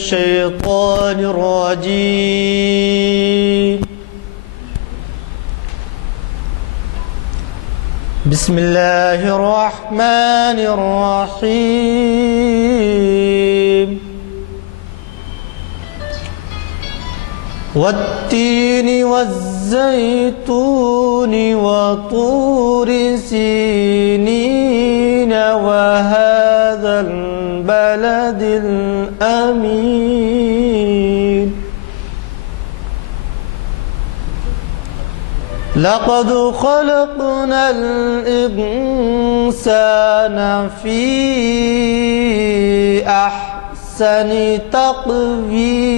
الشيطان الرجيم. بسم الله الرحمن الرحيم. والتين والزيتون وطور سينين وهذا البلد الأمين. لقد خلقنا الإنسان في أحسن تقويم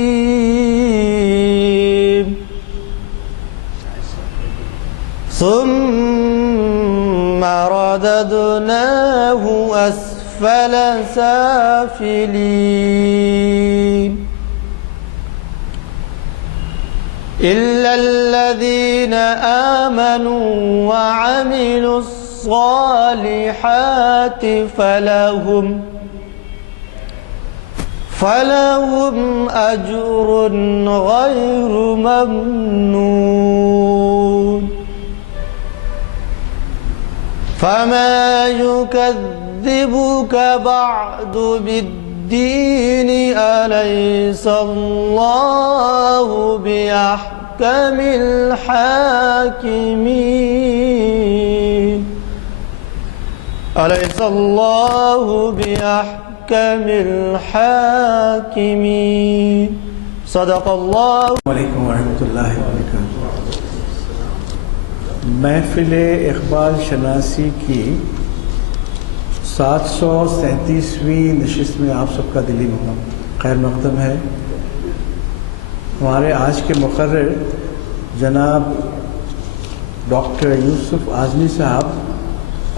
ثم رددناه أسفل سافلين إلا الذين آمنوا وعملوا الصالحات فلهم أجر غير ممنون. فما يكذبك بعد بالدين أليس الله بأحكم الحاكمين أليس الله بأحكم الحاكمين. صدق الله. علیکم ورحمۃ اللہ وبرکاتہ. محفل اقبال شناسی کی 737ویں نشست میں آپ سب کا دلی خیر مقدم ہے. ہمارے آج کے مقرر جناب ڈاکٹر یوسف اعظمی صاحب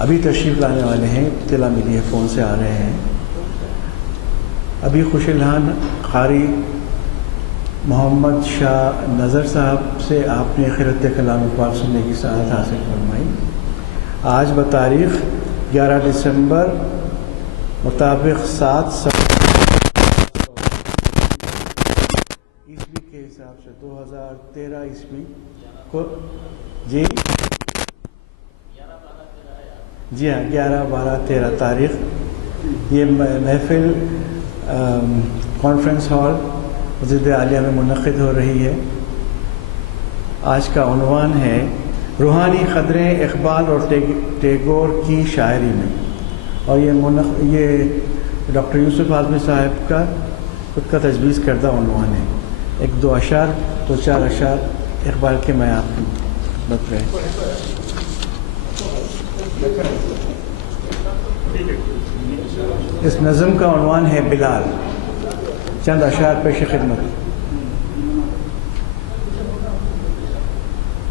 ابھی تشریف لانے والے ہیں. اطلاع ملی ہے، فون سے آ رہے ہیں. ابھی خوش الحان قاری محمد شاہ نظر صاحب سے آپ نے خرت کلام پاک سننے کی سعادت حاصل فرمائی. آج بتاریخ 11 دسمبر مطابق 7 عیسوی کے حساب سے 2013 عیسوی کو جی ہاں 11/12/13 تاریخ یہ محفل کانفرنس ہال مسجد عالیہ میں منعقد ہو رہی ہے. آج کا عنوان ہے روحانی قدریں اقبال اور ٹیگور کی شاعری میں، اور یہ ڈاکٹر یوسف اعظمی صاحب کا خود کا تجویز کردہ عنوان ہے. 1-2 اشعار 2-4 اشعار اقبال کے میں آپ کی خدمت رہے. اس نظم کا عنوان ہے بلال. چند اشعار پیش خدمت.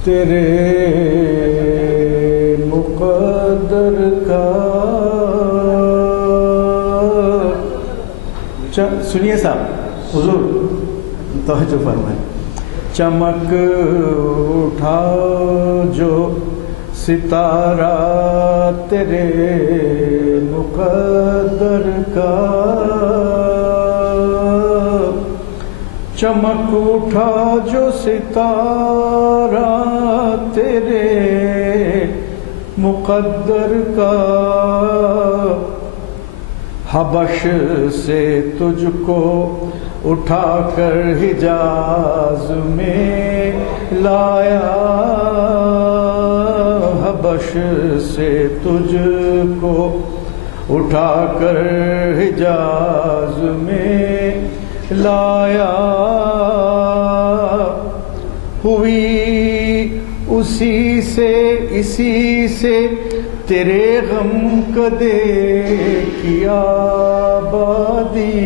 تیرے مقدر کا سنیے صاحب حضور توجہ فرمائیں. چمک اٹھا جو ستارہ تیرے مقدر کا، چمک اٹھا جو ستارہ تیرے مقدر کا، حبش سے تجھ کو اٹھا کر حجاز میں لایا، حبش سے تجھ کو اٹھا کر حجاز میں لایا، ہوئی اسی سے تیرے غم کدے کی آبادی،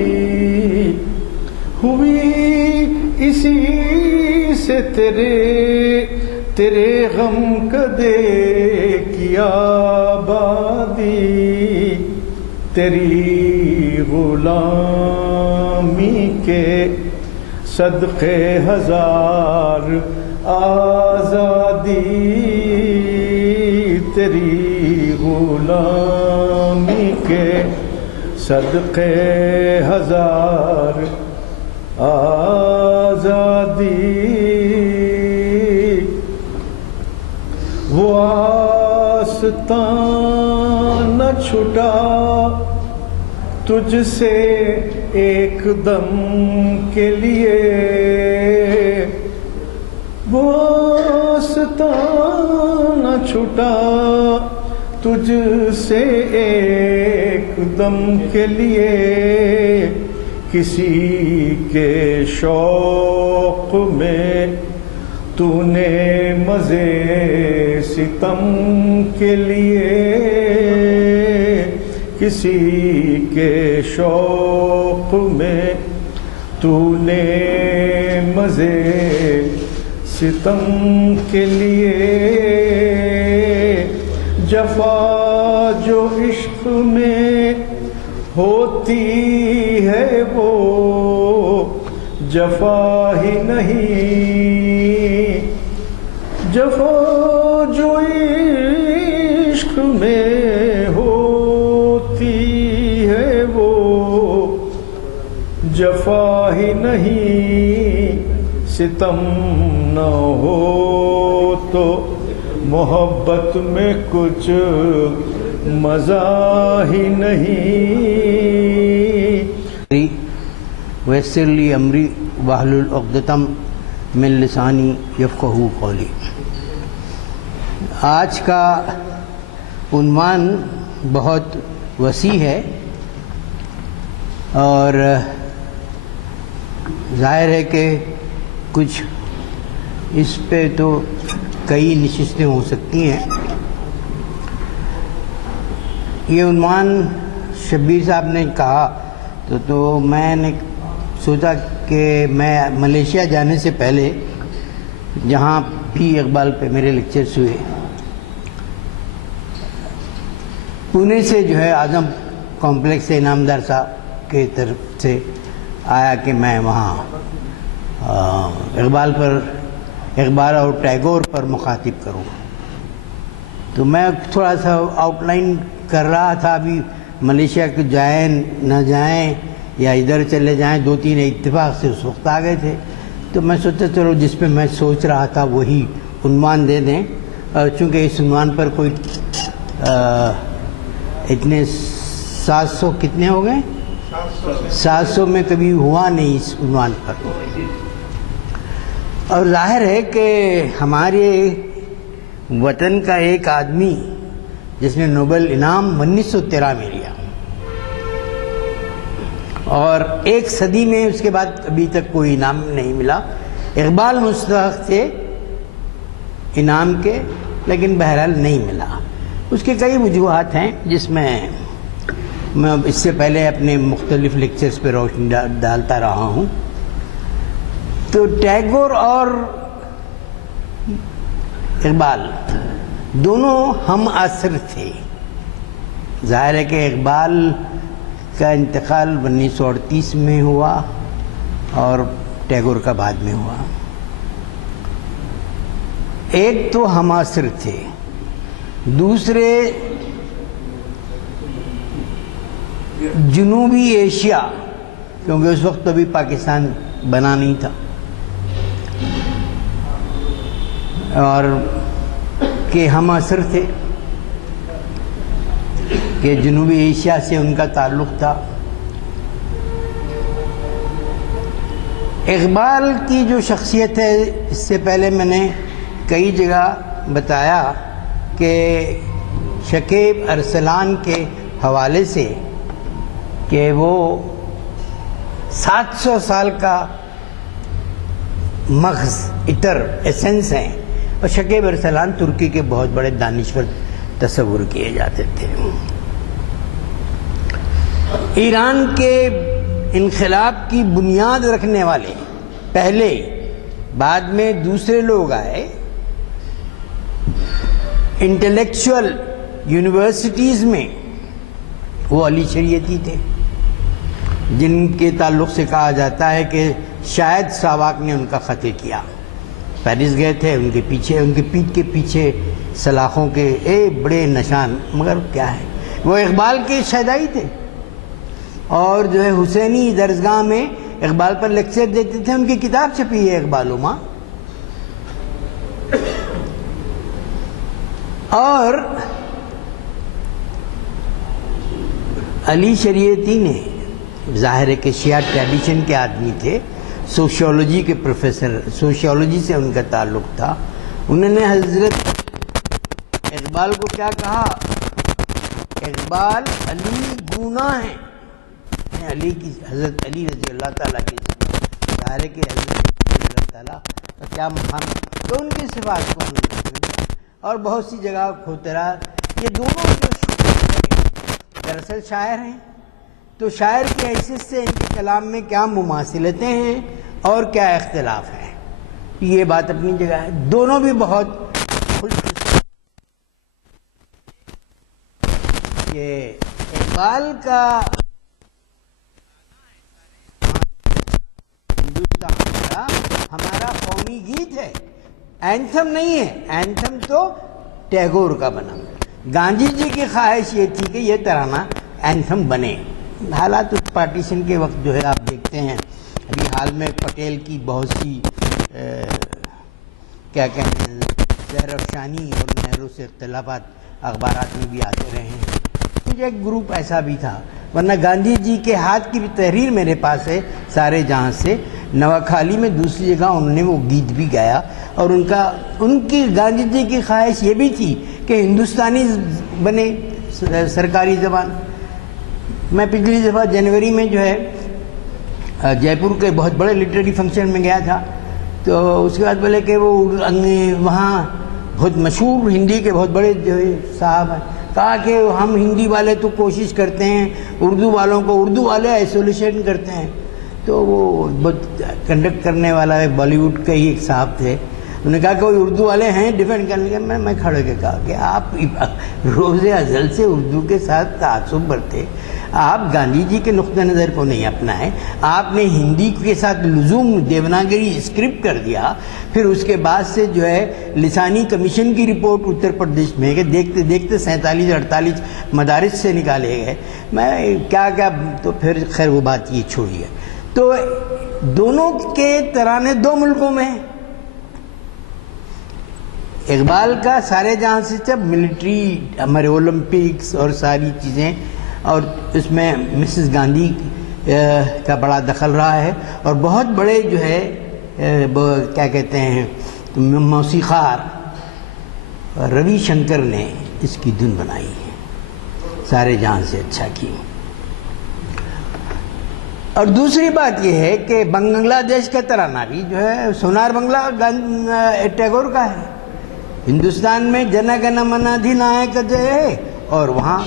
ہوئی اسی سے تیرے غم کدے کی آبادی، تیری غلامی کے صدقے ہزار آزادی، تیری غلامی کے صدقے ہزار واسطہ نہ چھٹا تجھ سے ایک دم کے لیے، واسطہ نہ چھٹا تجھ سے ایک دم کے لیے، کسی کے شوق میں تو نے مزے ستم کے لیے، کسی کے شوق میں تو نے مزے ستم کے لیے، جفا جو عشق میں ہوتی ہے وہ جفا ہی نہیں، جفا جو عشق میں ہوتی ہے وہ جفا ہی نہیں، ستم نہ ہو تو محبت میں کچھ مزہ ہی نہیں۔ ویسر لی امری واحلل عقدۃ من لسانی یفقہوا قولی۔ آج کا عنوان بہت وسیع ہے اور ظاہر ہے کہ کچھ اس پہ تو کئی نشستیں ہو سکتی ہیں۔ یہ عنوان شبیر صاحب نے کہا تو میں نے سوچا کہ میں ملیشیا جانے سے پہلے جہاں بھی اقبال پہ میرے لیکچرز ہوئے، پونے سے جو ہے اعظم کمپلیکس سے انعامدار صاحب کے طرف سے آیا کہ میں وہاں اقبال اور ٹیگور پر مخاطب کروں، تو میں تھوڑا سا آؤٹ لائن کر رہا تھا۔ ابھی ملیشیا کو جائیں نہ جائیں یا ادھر چلے جائیں، 2-3 اتفاق سے اس وقت آ گئے تھے، تو میں سوچا چلو جس پہ میں سوچ رہا تھا وہی عنوان دے دیں، چونکہ اس عنوان پر کوئی اتنے 700 کتنے ہو گئے، 700 میں کبھی ہوا نہیں اس عنوان پر۔ اور ظاہر ہے کہ ہمارے وطن کا ایک آدمی جس نے نوبل انعام 1913 میں لیا اور ایک صدی میں اس کے بعد ابھی تک کوئی انعام نہیں ملا، اقبال مستحق تھے انعام کے لیکن بہرحال نہیں ملا۔ اس کے کئی وجوہات ہیں جس میں میں اس سے پہلے اپنے مختلف لیکچرز پہ روشنی ڈالتا رہا ہوں۔ تو ٹیگور اور اقبال دونوں ہم عصر تھے۔ ظاہر ہے کہ اقبال کا انتقال 1938 میں ہوا اور ٹیگور کا بعد میں ہوا۔ ایک تو ہم عصر تھے، دوسرے جنوبی ایشیا، کیونکہ اس وقت ابھی پاکستان بنا نہیں تھا، اور کہ ہم عصر تھے کہ جنوبی ایشیا سے ان کا تعلق تھا۔ اقبال کی جو شخصیت ہے، اس سے پہلے میں نے کئی جگہ بتایا کہ شکیب ارسلان کے حوالے سے کہ وہ 700 سال کا مغز عطر ایسنس ہیں، اور شکیب ارسلان ترکی کے بہت بڑے دانشور تصور کیے جاتے تھے۔ ایران کے انقلاب کی بنیاد رکھنے والے پہلے، بعد میں دوسرے لوگ آئے، انٹلیکچول یونیورسٹیز میں وہ علی شریعتی تھے، جن کے تعلق سے کہا جاتا ہے کہ شاید ساواک نے ان کا خطے کیا۔ پیرس گئے تھے، ان کے پیٹھ کے پیچھے سلاخوں کے بڑے نشان، مگر کیا ہے، وہ اقبال کے شیدائی تھے، اور جو ہے حسینی درسگاہ میں اقبال پر لیکچر دیتے تھے۔ ان کی کتاب چھپی ہے اقبالوما، اور علی شریعتی نے، ظاہر ہے کہ شیعہ ٹریڈیشن کے آدمی تھے، سوشیولوجی کے پروفیسر، سوشیولوجی سے ان کا تعلق تھا، انہوں نے حضرت اقبال کو کیا کہا؟ اقبال علی گناہ ہے، علی کی، حضرت علی رضی اللہ تعالیٰ کی، ظاہر ہے کہ حضرت اللہ تعالیٰ کا کیا مقام ہے، تو ان کی صفات کو انہوں نے، اور بہت سی جگہ کھوتے رہا۔ یہ دونوں جو دراصل شاعر ہیں، تو شاعر کی حیثیت سے ان کے کلام میں کیا مماثلتیں ہیں اور کیا اختلاف ہے، یہ بات اپنی جگہ ہے۔ دونوں بھی بہت خوش کہ اقبال کا ہندوستان کا ہمارا قومی گیت ہے، اینتھم نہیں ہے، اینتھم تو ٹیگور کا بنا۔ گاندھی جی کی خواہش یہ تھی کہ یہ ترانہ اینتھم بنے، حالات پارٹیشن کے وقت جو ہے آپ دیکھتے ہیں، ابھی حال میں پٹیل کی بہت سی کیا کہتے ہیں زہر افشانی اور نہرو سے اختلافات اخبارات میں بھی آتے رہے ہیں۔ کچھ ایک گروپ ایسا بھی تھا، ورنہ گاندھی جی کے ہاتھ کی بھی تحریر میرے پاس ہے سارے جہاں سے، نواخالی میں دوسری جگہ انہوں نے وہ گیت بھی گایا، اور ان کی گاندھی جی کی خواہش یہ بھی تھی کہ ہندوستانی بنے سرکاری زبان۔ میں پچھلی دفعہ جنوری میں جو ہے جے پور کے بہت بڑے لٹریری فنکشن میں گیا تھا، تو اس کے بعد بولے کہ وہ وہاں بہت مشہور ہندی کے بہت بڑے جو صاحب ہیں، کہا کہ ہم ہندی والے تو کوشش کرتے ہیں اردو والوں کو، اردو والے آئسولیشن کرتے ہیں۔ تو وہ کنڈکٹ کرنے والا بالی ووڈ کے ہی ایک صاحب تھے، انہوں نے کہا کہ وہ اردو والے ہیں ڈیفینڈ کرنے کے، میں کھڑے کے کہا کہ آپ روز ازل سے اردو کے ساتھ تعصب برتے، آپ گاندھی جی کے نقطہ نظر کو نہیں اپنائے، آپ نے ہندی کے ساتھ لزوم دیوناگری اسکرپٹ کر دیا، پھر اس کے بعد سے جو ہے لسانی کمیشن کی رپورٹ اتر پردیش میں کہ دیکھتے دیکھتے 47-48 مدارس سے نکالے گئے، میں کیا تو پھر خیر وہ بات یہ چھوڑی ہے۔ تو دونوں کے ترانے دو ملکوں میں ہیں، اقبال کا سارے جہاں سے جب ملٹری، ہمارے اولمپکس اور ساری چیزیں، اور اس میں مسز گاندھی کا بڑا دخل رہا ہے، اور بہت بڑے جو ہے کیا کہتے ہیں موسیقار روی شنکر نے اس کی دھن بنائی ہے، سارے جہاں سے اچھا کی۔ اور دوسری بات یہ ہے کہ بنگلہ دیش کا ترانہ بھی جو ہے سونار بنگلہ ٹیگور کا ہے، ہندوستان میں جن گن من ادھینائک جے، اور وہاں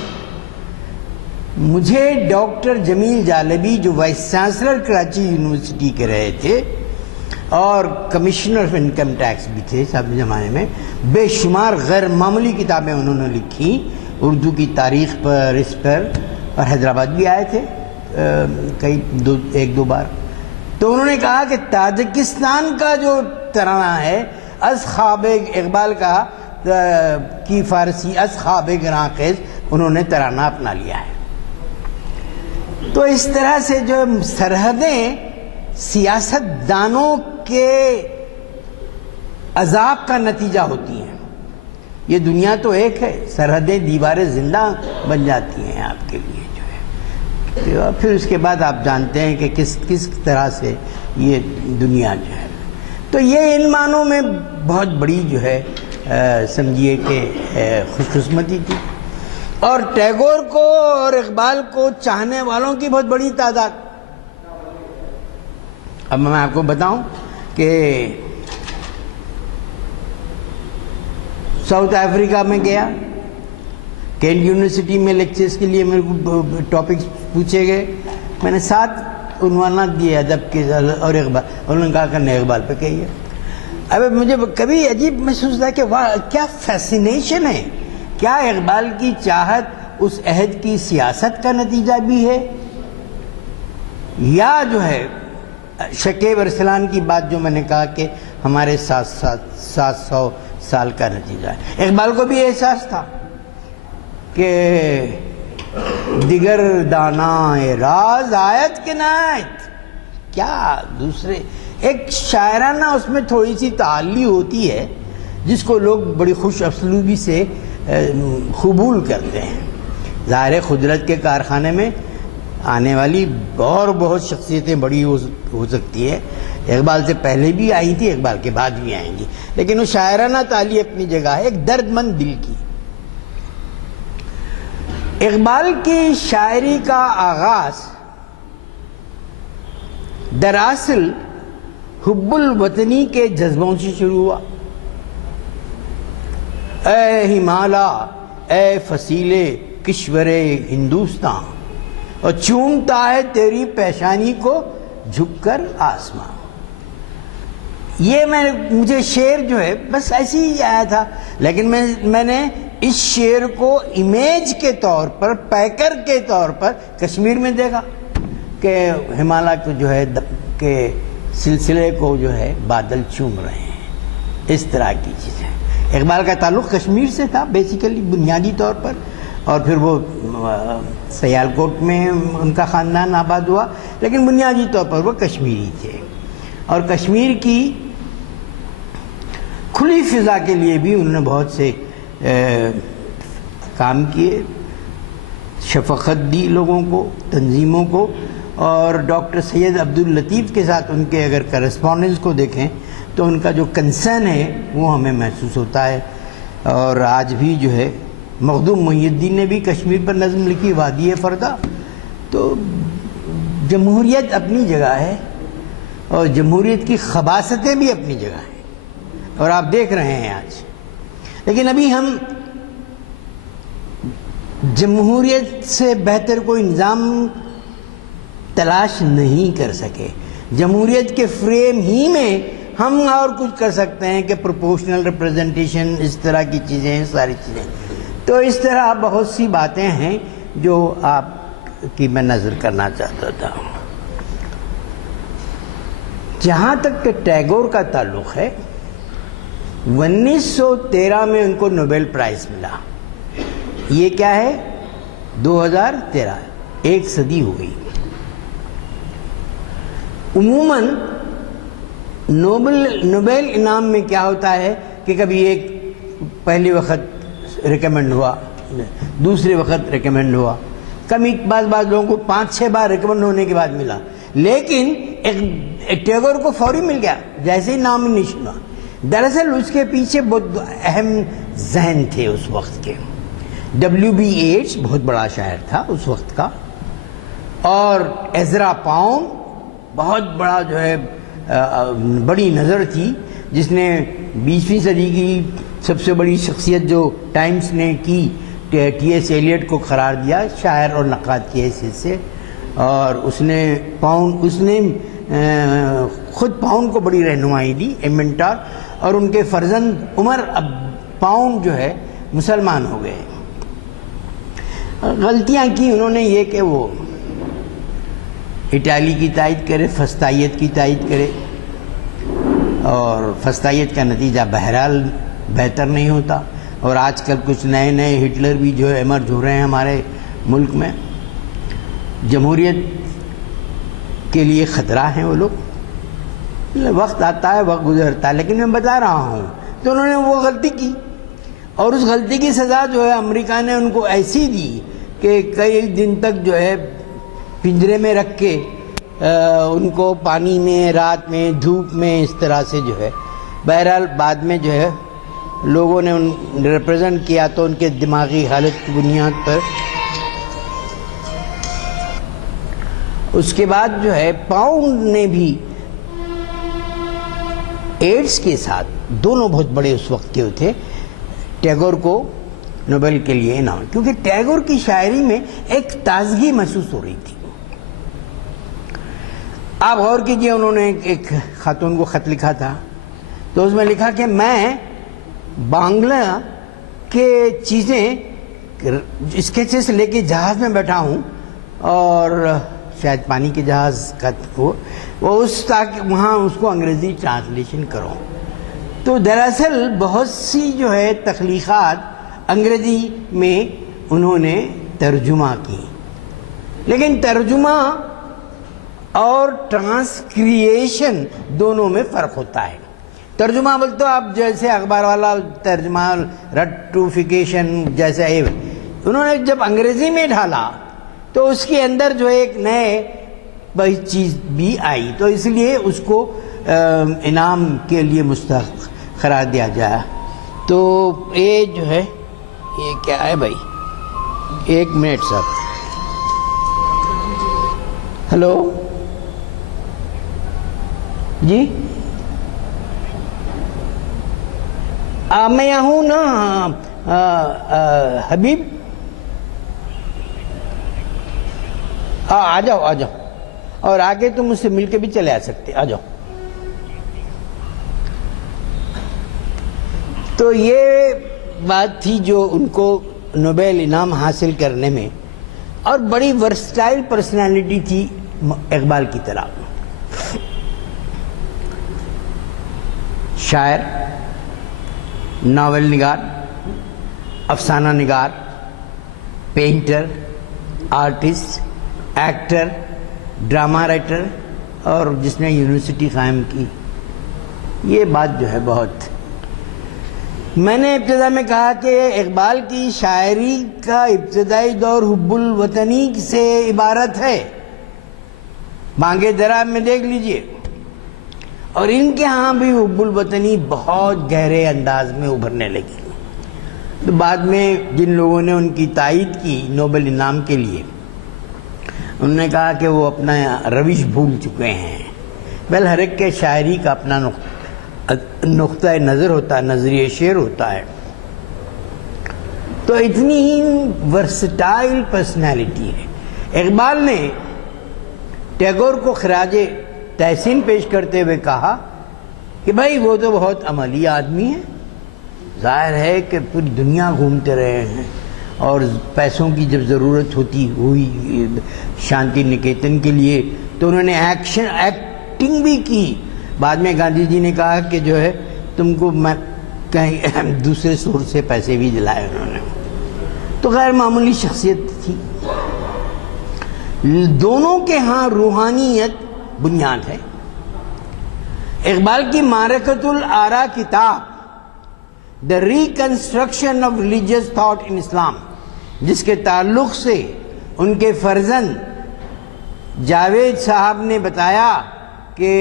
مجھے ڈاکٹر جمیل جالبی جو وائس چانسلر کراچی یونیورسٹی کے رہے تھے اور کمشنر آف انکم ٹیکس بھی تھے سب زمانے میں، بے شمار غیر معمولی کتابیں انہوں نے لکھی اردو کی تاریخ پر، اس پر، اور حیدرآباد بھی آئے تھے ایک دو بار۔ تو انہوں نے کہا کہ تاجکستان کا جو ترانہ ہے از خواب اقبال کا کی فارسی از خواب گراں خیز، انہوں نے ترانہ اپنا لیا ہے۔ تو اس طرح سے جو سرحدیں سیاست دانوں کے عذاب کا نتیجہ ہوتی ہیں، یہ دنیا تو ایک ہے، سرحدیں دیواریں زندہ بن جاتی ہیں آپ کے لیے جو ہے، پھر اس کے بعد آپ جانتے ہیں کہ کس طرح سے یہ دنیا جو ہے، تو یہ ان معنوں میں بہت بڑی جو ہے سمجھیے کہ خوش قسمتی تھی، اور ٹیگور کو اور اقبال کو چاہنے والوں کی بہت بڑی تعداد۔ اب میں آپ کو بتاؤں کہ ساؤتھ افریقہ میں گیا، کینٹ یونیورسٹی میں لیکچرز کے لیے میرے کو ٹاپکس پوچھے گئے، میں نے 7 عنوانات دیے ادب کے اور اقبال، انہوں نے کہا کہ نہیں اقبال پہ کہیے۔ اب مجھے کبھی عجیب محسوس ہوتا ہے کہ واہ کیا فیسینیشن ہے، کیا اقبال کی چاہت اس عہد کی سیاست کا نتیجہ بھی ہے، یا جو ہے شکیب ارسلان کی بات جو میں نے کہا کہ ہمارے 700 سال کا نتیجہ ہے۔ اقبال کو بھی احساس تھا کہ دیگر دانا راز آیت کے نایت، کیا دوسرے ایک شاعرانہ اس میں تھوڑی سی تعالی ہوتی ہے جس کو لوگ بڑی خوش اسلوبی سے قبول کرتے ہیں ظاہر ہے قدرت کے کارخانے میں آنے والی اور بہت شخصیتیں بڑی ہو سکتی ہے. اقبال سے پہلے بھی آئی تھی, اقبال کے بعد بھی آئیں گی, لیکن وہ شاعرانہ تعلی اپنی جگہ ہے, ایک درد مند دل کی. اقبال کی شاعری کا آغاز دراصل حب الوطنی کے جذبوں سے شروع ہوا. اے ہمالا اے فصیل کشور ہندوستان, اور چومتا ہے تیری پیشانی کو جھک کر آسمان. یہ مجھے شعر جو ہے بس ایسے ہی آیا تھا, لیکن میں نے اس شعر کو امیج کے طور پر, پیکر کے طور پر کشمیر میں دیکھا کہ ہمالا کو جو ہے کہ سلسلے کو جو ہے بادل چوم رہے ہیں, اس طرح کی چیزیں. اقبال کا تعلق کشمیر سے تھا بیسیکلی, بنیادی طور پر, اور پھر وہ سیالکوٹ میں ان کا خاندان آباد ہوا, لیکن بنیادی طور پر وہ کشمیری تھے. اور کشمیر کی کھلی فضا کے لیے بھی انہوں نے بہت سے کام کیے, شفقت دی لوگوں کو, تنظیموں کو. اور ڈاکٹر سید عبداللطیف کے ساتھ ان کے اگر کرسپونڈنس کو دیکھیں تو ان کا جو کنسرن ہے وہ ہمیں محسوس ہوتا ہے. اور آج بھی جو ہے مخدوم محی الدین نے بھی کشمیر پر نظم لکھی, وادی فردا. تو جمہوریت اپنی جگہ ہے اور جمہوریت کی خباثتیں بھی اپنی جگہ ہیں, اور آپ دیکھ رہے ہیں آج. لیکن ابھی ہم جمہوریت سے بہتر کوئی نظام تلاش نہیں کر سکے. جمہوریت کے فریم ہی میں ہم اور کچھ کر سکتے ہیں کہ پروپورشنل ریپریزنٹیشن, اس طرح کی چیزیں, ساری چیزیں. تو اس طرح بہت سی باتیں ہیں جو آپ کی میں نظر کرنا چاہتا تھا. جہاں تک کہ ٹیگور کا تعلق ہے, 1913 میں ان کو نوبل پرائز ملا. یہ کیا ہے, 2013, ایک صدی ہو گئی. عموماً نوبل انعام میں کیا ہوتا ہے کہ کبھی ایک پہلی وقت ریکمنڈ ہوا, دوسرے وقت ریکمنڈ ہوا, کبھی بعض لوگوں کو 5-6 بار ریکمنڈ ہونے کے بعد ملا. لیکن ایک ٹیگور کو فوری مل گیا جیسے ہی نامنیشن ہوا. دراصل اس کے پیچھے بہت اہم ذہن تھے اس وقت کے. WB ایٹس بہت بڑا شاعر تھا اس وقت کا, اور ایزرا پاؤن بہت بڑا جو ہے بڑی نظر تھی, جس نے 20ویں صدی کی سب سے بڑی شخصیت جو ٹائمز نے کی, T.S. ایلیٹ کو قرار دیا شاعر اور نقاد کی حیثیت سے. اور اس نے خود پاؤن کو بڑی رہنمائی دی, ایمنٹار. اور ان کے فرزند عمر پاؤن جو ہے مسلمان ہو گئے. غلطیاں کی انہوں نے یہ کہ وہ اٹالی کی تائید کرے, فسطائیت کی تائید کرے, اور فسطائیت کا نتیجہ بہرحال بہتر نہیں ہوتا. اور آج کل کچھ نئے ہٹلر بھی جو ہے ایمرج ہو رہے ہیں ہمارے ملک میں. جمہوریت کے لیے خطرہ ہیں وہ لوگ. وقت آتا ہے, وقت گزرتا ہے, لیکن میں بتا رہا ہوں تو انہوں نے وہ غلطی کی, اور اس غلطی کی سزا جو ہے امریکہ نے ان کو ایسی دی کہ کئی دن تک جو ہے پنجرے میں رکھ کے ان کو پانی میں, رات میں, دھوپ میں, اس طرح سے جو ہے. بہرحال بعد میں جو ہے لوگوں نے ریپرزینٹ کیا تو ان کے دماغی حالت کی بنیاد پر. اس کے بعد جو ہے پاؤنڈ نے بھی ایڈز کے ساتھ, دونوں بہت بڑے اس وقت کے تھے, ٹیگور کو نوبل کے لیے انعام, کیونکہ ٹیگور کی شاعری میں ایک تازگی محسوس ہو رہی تھی. آپ غور کیجئے, انہوں نے ایک خاتون کو خط لکھا تھا, تو اس میں لکھا کہ میں بانگلہ کے چیزیں اسکیچز لے کے جہاز میں بیٹھا ہوں, اور شاید پانی کے جہاز کا وہ اس تاکہ وہاں اس کو انگریزی ٹرانسلیشن کروں. تو دراصل بہت سی جو ہے تخلیقات انگریزی میں انہوں نے ترجمہ کی, لیکن ترجمہ اور ٹرانسکریشن دونوں میں فرق ہوتا ہے. ترجمہ بولتے آپ جیسے اخبار والا ترجمہ, رٹوفیکیشن جیسے انہوں نے جب انگریزی میں ڈالا تو اس کے اندر جو ایک نئے چیز بھی آئی، تو اس لیے اس کو انعام کے لیے مستحق قرار دیا جائے۔ تو یہ جو ہے یہ کیا ہے بھائی، ایک منٹ صاحب، ہلو جی، میں یہاں ہوں نا حبیب، آ جاؤ آ جاؤ، اور آگے تم مجھ سے مل کے بھی چلے آ سکتے، آ جاؤ۔ تو یہ بات تھی جو ان کو نوبیل انعام حاصل کرنے میں، اور بڑی ورسٹائل پرسنالٹی تھی اقبال کی طرح، شاعر، ناول نگار، افسانہ نگار، painter, artist, actor, drama writer, اور جس نے یونیورسٹی قائم کی۔ یہ بات جو ہے بہت، میں نے ابتدا میں کہا کہ اقبال کی شاعری کا ابتدائی دور حب الوطنی سے عبارت ہے، بانگے درا میں دیکھ لیجئے، اور ان کے ہاں بھی حب الوطنی بہت گہرے انداز میں ابھرنے لگی۔ تو بعد میں جن لوگوں نے ان کی تائید کی نوبل انعام کے لیے، انہوں نے کہا کہ وہ اپنا روش بھول چکے ہیں۔ بل ہر ایک کے شاعری کا اپنا نقطۂ نظر ہوتا ہے، نظریہ شعر ہوتا ہے۔ تو اتنی ہی ورسٹائل پرسنالٹی ہے۔ اقبال نے ٹیگور کو خراج تحسین پیش کرتے ہوئے کہا کہ بھائی وہ تو بہت عملی آدمی ہے، ظاہر ہے کہ پوری دنیا گھومتے رہے ہیں، اور پیسوں کی جب ضرورت ہوئی شانتی نکیتن کے لیے تو انہوں نے ایکٹنگ بھی کی۔ بعد میں گاندھی جی نے کہا کہ جو ہے تم کو میں کہیں دوسرے سورس سے پیسے بھی دلائے انہوں نے، تو غیر معمولی شخصیت تھی۔ دونوں کے ہاں روحانیت بنیاد ہے۔ اقبال کی معرکۃ الآراء کتاب، the reconstruction of religious thought in Islam, جس کے تعلق سے ان کے فرزند جاوید صاحب نے بتایا کہ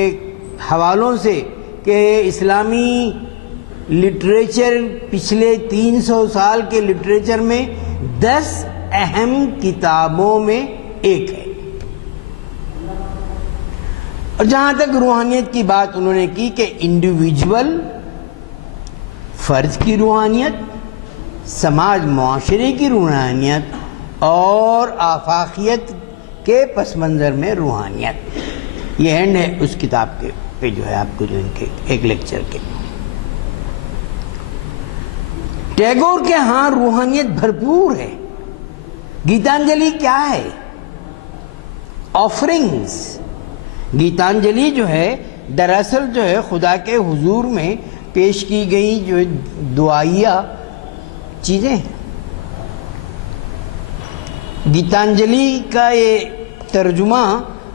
حوالوں سے کہ اسلامی لٹریچر پچھلے 300 سال کے لٹریچر میں 10 اہم کتابوں میں ایک ہے۔ اور جہاں تک روحانیت کی بات انہوں نے کی کہ انڈیویجول فرد کی روحانیت، سماج معاشرے کی روحانیت، اور آفاقیت کے پس منظر میں روحانیت، یہ اینڈ ہے اس کتاب کے پہ جو ہے آپ کو جو ان کے ایک لیکچر کے۔ ٹیگور کے ہاں روحانیت بھرپور ہے۔ گیتانجلی کیا ہے؟ آفرنگز۔ گیتانجلی جو ہے دراصل جو ہے خدا کے حضور میں پیش کی گئی جو دعائیہ چیزیں ہیں۔ گیتانجلی کا یہ ترجمہ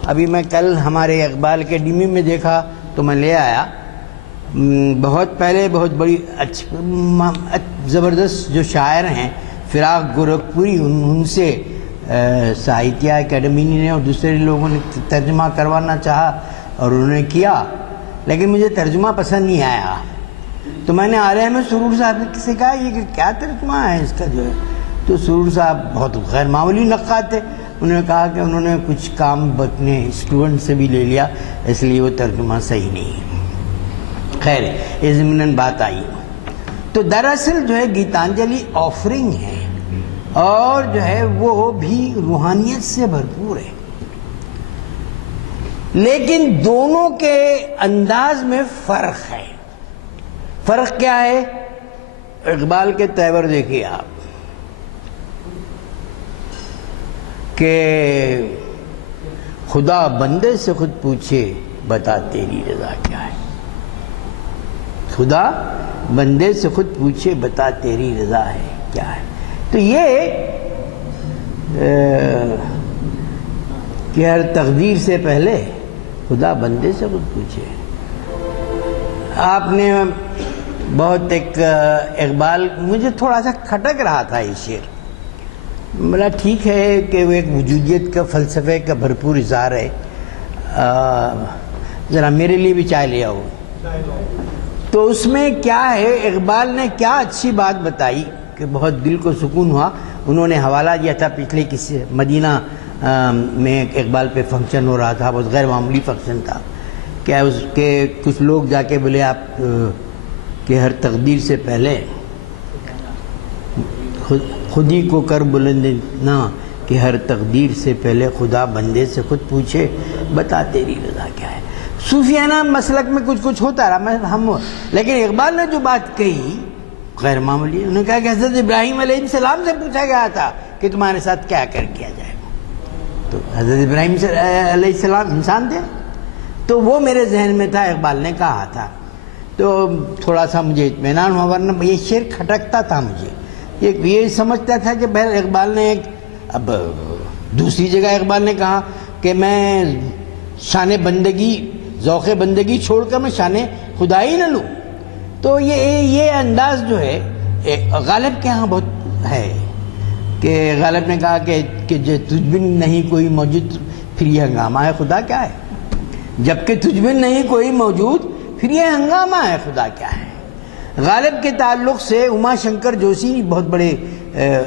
ابھی میں کل ہمارے اقبال اکیڈمی میں دیکھا تو میں لے آیا۔ بہت پہلے بہت بڑی زبردست جو شاعر ہیں فراق گورکھپوری، ان سے ساہتیہ اکیڈمی نے اور دوسرے لوگوں نے ترجمہ کروانا چاہا اور انہوں نے کیا، لیکن مجھے ترجمہ پسند نہیں آیا۔ تو میں نے آریہ میں سرور صاحب سے کہا یہ کہ کیا ترجمہ ہے اس کا جو ہے، تو سرور صاحب بہت غیر معمولی نقاد تھے، انہوں نے کہا کہ انہوں نے کچھ کام اپنے اسٹوڈنٹ سے بھی لے لیا، اس لیے وہ ترجمہ صحیح نہیں ہے۔ خیر یہ ضمناً بات آئی۔ تو دراصل جو ہے گیتانجلی آفرنگ ہے، اور جو ہے وہ بھی روحانیت سے بھرپور ہے، لیکن دونوں کے انداز میں فرق ہے۔ فرق کیا ہے؟ اقبال کے تیور دیکھیے آپ کہ خدا بندے سے خود پوچھے بتا تیری رضا کیا ہے۔ خدا بندے سے خود پوچھے بتا تیری رضا ہے کیا ہے۔ تو یہ کہ ہر تقدیر سے پہلے خدا بندے سے خود پوچھے۔ آپ نے بہت ایک اقبال، مجھے تھوڑا سا کھٹک رہا تھا یہ شعر، بولا ٹھیک ہے کہ وہ ایک وجودیت کا فلسفے کا بھرپور اظہار ہے، ذرا میرے لیے بھی چائے لے آؤ۔ تو اس میں کیا ہے، اقبال نے کیا اچھی بات بتائی کہ بہت دل کو سکون ہوا۔ انہوں نے حوالہ دیا تھا پچھلے کسی مدینہ میں اقبال پہ فنکشن ہو رہا تھا، بہت غیر معمولی فنکشن تھا، کہ اس کے کچھ لوگ جا کے بولے آپ کہ ہر تقدیر سے پہلے خود ہی کو کر بلند نہ، کہ ہر تقدیر سے پہلے خدا بندے سے خود پوچھے بتا تیری رضا کیا ہے۔ صوفیانہ مسلک میں کچھ ہوتا رہا لیکن اقبال نے جو بات کہی غیر معمولی، انہوں نے کہا کہ حضرت ابراہیم علیہ السلام سے پوچھا گیا تھا کہ تمہارے ساتھ کیا کیا جائے گا، تو حضرت ابراہیم علیہ السلام انسان تھے، تو وہ میرے ذہن میں تھا، اقبال نے کہا تھا، تو تھوڑا سا مجھے اطمینان ہوا، ورنہ یہ شعر کھٹکتا تھا مجھے، یہ سمجھتا تھا کہ بہر اقبال نے اب دوسری جگہ اقبال نے کہا کہ میں شان بندگی ذوق بندگی چھوڑ کر میں شان خدائی نہ لوں، تو یہ انداز جو ہے غالب کے ہاں بہت ہے، کہ غالب نے کہا کہ تجھ بن نہیں کوئی موجود پھر یہ ہنگامہ ہے خدا کیا ہے، جبکہ تجھ بن نہیں کوئی موجود پھر یہ ہنگامہ ہے خدا کیا ہے۔ غالب کے تعلق سے اما شنکر جوشی بہت بڑے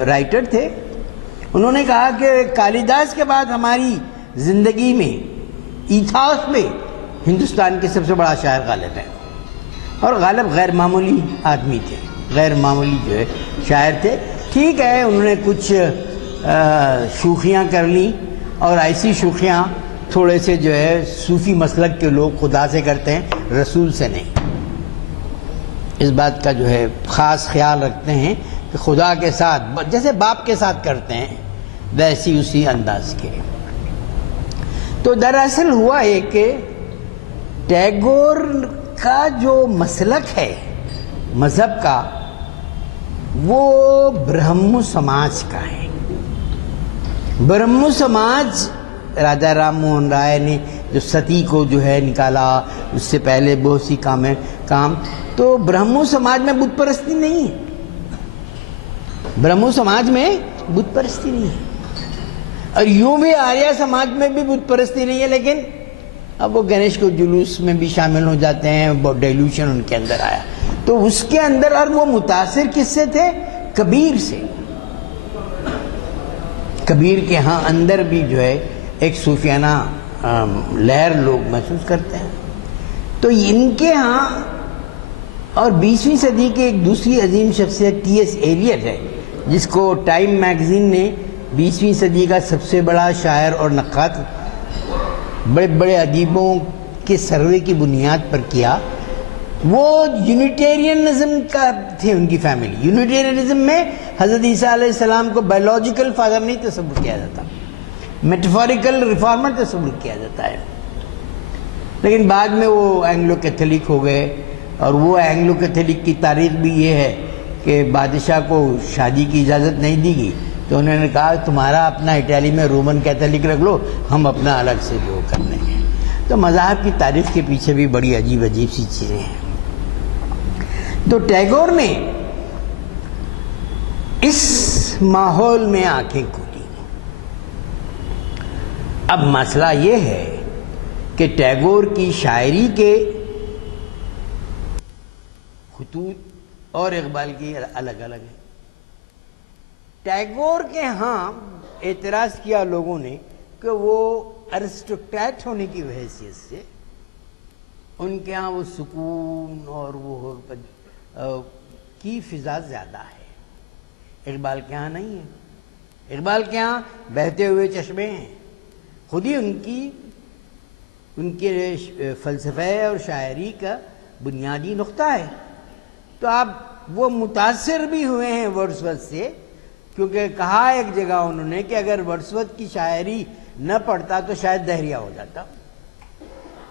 رائٹر تھے، انہوں نے کہا کہ کالیداس کے بعد ہماری زندگی میں ایتھاس میں ہندوستان کے سب سے بڑا شاعر غالب ہے، اور غالب غیر معمولی آدمی تھے، غیر معمولی جو ہے شاعر تھے۔ ٹھیک ہے انہوں نے کچھ شوخیاں کر لیں، اور ایسی شوخیاں تھوڑے سے جو ہے صوفی مسلک کے لوگ خدا سے کرتے ہیں، رسول سے نہیں، اس بات کا جو ہے خاص خیال رکھتے ہیں کہ خدا کے ساتھ جیسے باپ کے ساتھ کرتے ہیں ویسی اسی انداز کے۔ تو دراصل ہوا یہ کہ ٹیگور کا جو مسلک ہے مذہب کا، وہ برہمو سماج کا ہے۔ برہمو سماج راجا رام موہن رائے نے جو ستی کو جو ہے نکالا، اس سے پہلے بہت سی کام، تو برہمو سماج میں بت پرستی نہیں ہے، برہمو سماج میں بت پرستی نہیں ہے، اور یوں بھی آریہ سماج میں بھی بت پرستی نہیں ہے، لیکن اب وہ گنیش کو جلوس میں بھی شامل ہو جاتے ہیں، بہت ڈیلوشن ان کے اندر آیا، تو اس کے اندر، اور وہ متاثر کس سے تھے؟ کبیر سے۔ کبیر کے ہاں اندر بھی جو ہے ایک صوفیانہ لہر لوگ محسوس کرتے ہیں، تو ان کے ہاں، اور 20ویں صدی کے ایک دوسری عظیم شخصیت ٹی ایس ایلیٹ ہے، جس کو ٹائم میگزین نے 20ویں صدی کا سب سے بڑا شاعر اور نقاد، بڑے بڑے ادیبوں کے سروے کی بنیاد پر کیا۔ وہ یونیٹیرینزم کا تھے، ان کی فیملی یونیٹیرینزم میں حضرت عیسیٰ علیہ السلام کو بایولوجیکل فادر نہیں تصور کیا جاتا، میٹافوریکل ریفارمر تصور کیا جاتا ہے، لیکن بعد میں وہ اینگلو کیتھولک ہو گئے، اور وہ اینگلو کیتھولک کی تاریخ بھی یہ ہے کہ بادشاہ کو شادی کی اجازت نہیں دی گئی، تو انہوں نے کہا تمہارا اپنا اٹلی میں رومن کیتھولک رکھ لو، ہم اپنا الگ سے جو کر لیں گے۔ تو مذاہب کی تاریخ کے پیچھے بھی بڑی عجیب سی چیزیں ہیں۔ تو ٹیگور نے اس ماحول میں آنکھیں کھولی۔ اب مسئلہ یہ ہے کہ ٹیگور کی شاعری کے خطوط اور اقبال کی الگ الگ ہیں۔ ٹیگور کے ہاں اعتراض کیا لوگوں نے کہ وہ ارسٹوکریٹ ہونے کی حیثیت سے ان کے ہاں وہ سکون اور وہ کی فضا زیادہ ہے، اقبال کے ہاں نہیں ہے۔ اقبال کے ہاں بہتے ہوئے چشمے ہیں، خود ہی ان کے فلسفے اور شاعری کا بنیادی نقطہ ہے۔ تو آپ وہ متاثر بھی ہوئے ہیں ورڈسورتھ سے، کیونکہ کہا ایک جگہ انہوں نے کہ اگر ورڈسورتھ کی شاعری نہ پڑھتا تو شاید دہریہ ہو جاتا۔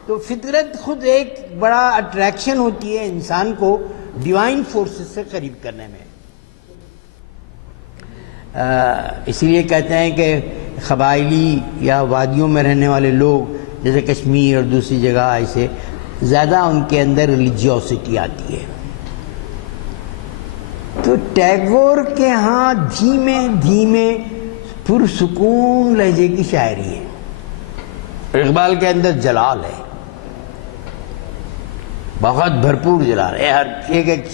تو فطرت خود ایک بڑا اٹریکشن ہوتی ہے انسان کو ڈیوائن فورسز سے قریب کرنے میں۔ اسی لیے کہتے ہیں کہ قبائلی یا وادیوں میں رہنے والے لوگ جیسے کشمیر اور دوسری جگہ ایسے زیادہ ان کے اندر ریلیجیوسٹی آتی ہے۔ تو ٹیگور کے ہاں دھیمے دھیمے پرسکون لہجے کی شاعری ہے. اقبال کے اندر جلال ہے, بہت بھرپور جلال ہے. ہر ایک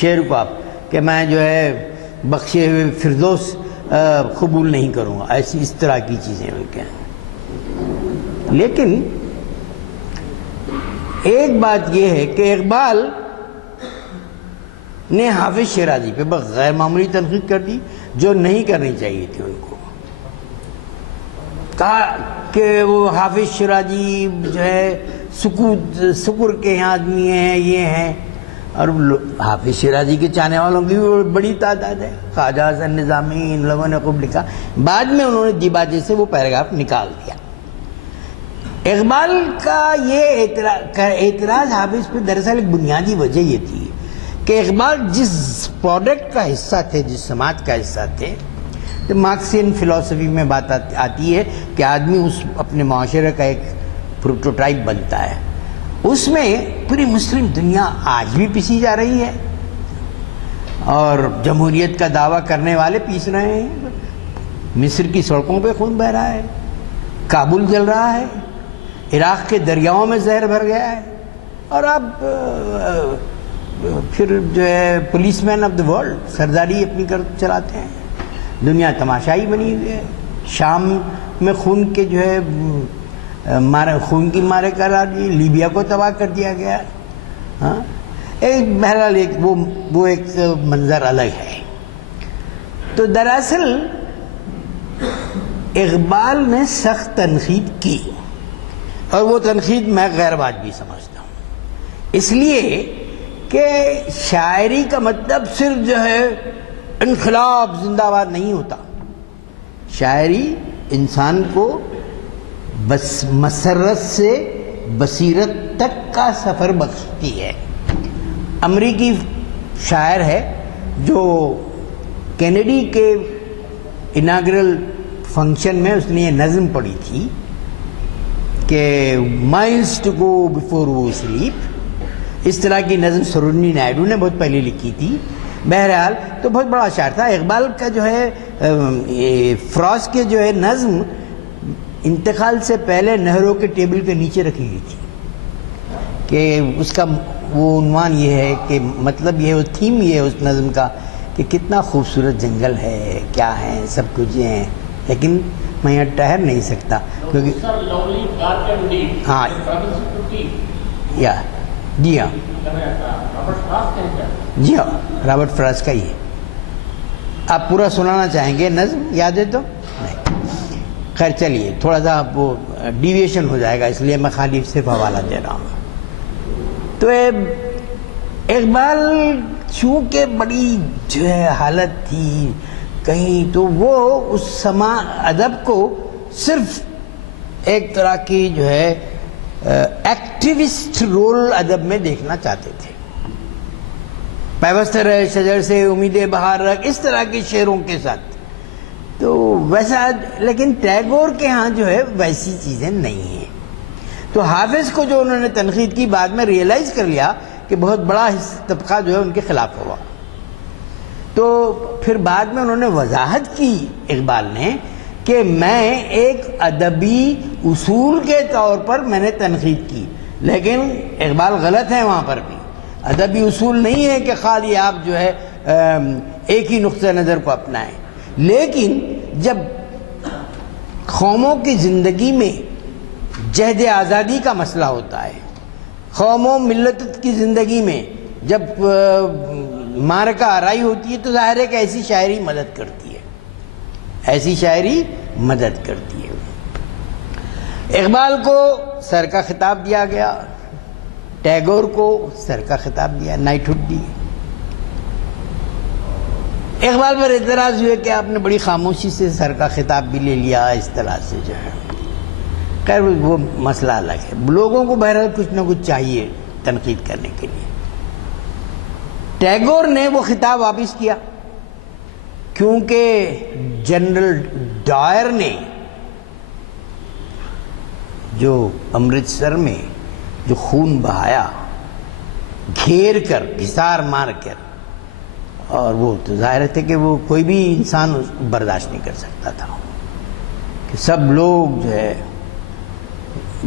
شعر کو آپ کہ میں جو ہے بخشے ہوئے فردوس قبول نہیں کروں گا, ایسی اس طرح کی چیزیں ان کے ہیں. لیکن ایک بات یہ ہے کہ اقبال نے حافظ شیرازی پہ غیر معمولی تنقید کر دی جو نہیں کرنی چاہیے تھی. ان کو کہا کہ وہ حافظ شیرازی جو ہے سکر کے آدمی ہیں, یہ ہیں. اور حافظ شیرازی کے چاہنے والوں کی بھی بڑی تعداد ہے. خواجہ حسن نظامی ان لوگوں نے خوب لکھا. بعد میں انہوں نے دیباجے سے وہ پیراگراف نکال دیا. اقبال کا یہ اعتراض حافظ پہ دراصل ایک بنیادی وجہ یہ تھی کہ اقبال جس پروڈکٹ کا حصہ تھے, جس سماج کا حصہ تھے, تو مارکسین فلسفی میں بات آتی ہے کہ آدمی اس اپنے معاشرے کا ایک پروٹوٹائپ بنتا ہے. اس میں پوری مسلم دنیا آج بھی پیسی جا رہی ہے اور جمہوریت کا دعویٰ کرنے والے پیس رہے ہیں. مصر کی سڑکوں پہ خون بہہ رہا ہے, کابل جل رہا ہے, عراق کے دریاؤں میں زہر بھر گیا ہے, اور اب پھر جو ہے policeman of the world سرداری اپنی کر چلاتے ہیں. دنیا تماشائی بنی ہوئی ہے. شام میں خون کے جو ہے خون کی مارے قرار دی, لیبیا کو تباہ کر دیا گیا. ہاں, ایک بہرحال وہ ایک منظر الگ ہے. تو دراصل اقبال نے سخت تنقید کی, اور وہ تنقید میں غیر واجبی سمجھتا ہوں, اس لیے کہ شاعری کا مطلب صرف جو ہے انقلاب زندہ باد نہیں ہوتا. شاعری انسان کو بس مسرت سے بصیرت تک کا سفر بخشتی ہے. امریکی شاعر ہے جو کینیڈی کے اناگرل فنکشن میں اس نے یہ نظم پڑھی تھی کہ miles to go before we sleep. اس طرح کی نظم سروجنی نائیڈو نے بہت پہلے لکھی تھی. بہرحال تو بہت بڑا شاعر تھا. اقبال کا جو ہے فراز کے جو ہے نظم انتقال سے پہلے نہروں کے ٹیبل کے نیچے رکھی گئی تھی کہ اس کا وہ عنوان یہ ہے کہ مطلب یہ ہے, وہ تھیم یہ ہے اس نظم کا کہ کتنا خوبصورت جنگل ہے, کیا ہے, سب کچھ یہ ہیں, لیکن میں یہاں ٹھہر نہیں سکتا کیونکہ ہاں جی ہاں جی ہاں رابرٹ فراز کا ہی ہے. آپ پورا سنانا چاہیں گے نظم؟ یاد ہے تو نہیں. خیر چلیے, تھوڑا سا وہ ڈیویشن ہو جائے گا, اس لیے میں خالی صرف حوالہ دے رہا ہوں. تو اقبال چونکہ بڑی جو ہے حالت تھی کہیں, تو وہ اس ادب کو صرف ایک طرح کی جو ہے ایکٹیوسٹ رول ادب میں دیکھنا چاہتے تھے. پیوست رہے شجر سے امید بہار رکھ, اس طرح کے شعروں کے ساتھ. تو ویسا, لیکن ٹیگور کے ہاں جو ہے ویسی چیزیں نہیں ہیں. تو حافظ کو جو انہوں نے تنقید کی, بعد میں ریئلائز کر لیا کہ بہت بڑا طبقہ جو ہے ان کے خلاف ہوا. تو پھر بعد میں انہوں نے وضاحت کی اقبال نے کہ میں ایک ادبی اصول کے طور پر میں نے تنقید کی, لیکن اقبال غلط ہے وہاں پر بھی. ادبی اصول نہیں ہے کہ خالی آپ جو ہے ایک ہی نقطہ نظر کو اپنائیں, لیکن جب قوموں کی زندگی میں جہد آزادی کا مسئلہ ہوتا ہے, قوموں ملت کی زندگی میں جب معرکہ آرائی ہوتی ہے, تو ظاہر ہے کہ ایسی شاعری مدد کرتی ہے, ایسی شاعری مدد کرتی ہے. اقبال کو سر کا خطاب دیا گیا, ٹیگور کو سر کا خطاب دیا, نائٹ ہوڈ دی. اقبال پر اعتراض ہوئے کہ آپ نے بڑی خاموشی سے سر کا خطاب بھی لے لیا, اس طرح سے جو ہے. خیر وہ مسئلہ الگ ہے. لوگوں کو بہرحال کچھ نہ کچھ چاہیے تنقید کرنے کے لیے. ٹیگور نے وہ خطاب واپس کیا کیونکہ جنرل ڈائر نے جو امرتسر میں جو خون بہایا, گھیر کر, گھسار مار کر, اور وہ تو ظاہر تھے کہ وہ کوئی بھی انسان برداشت نہیں کر سکتا تھا. کہ سب لوگ جو ہے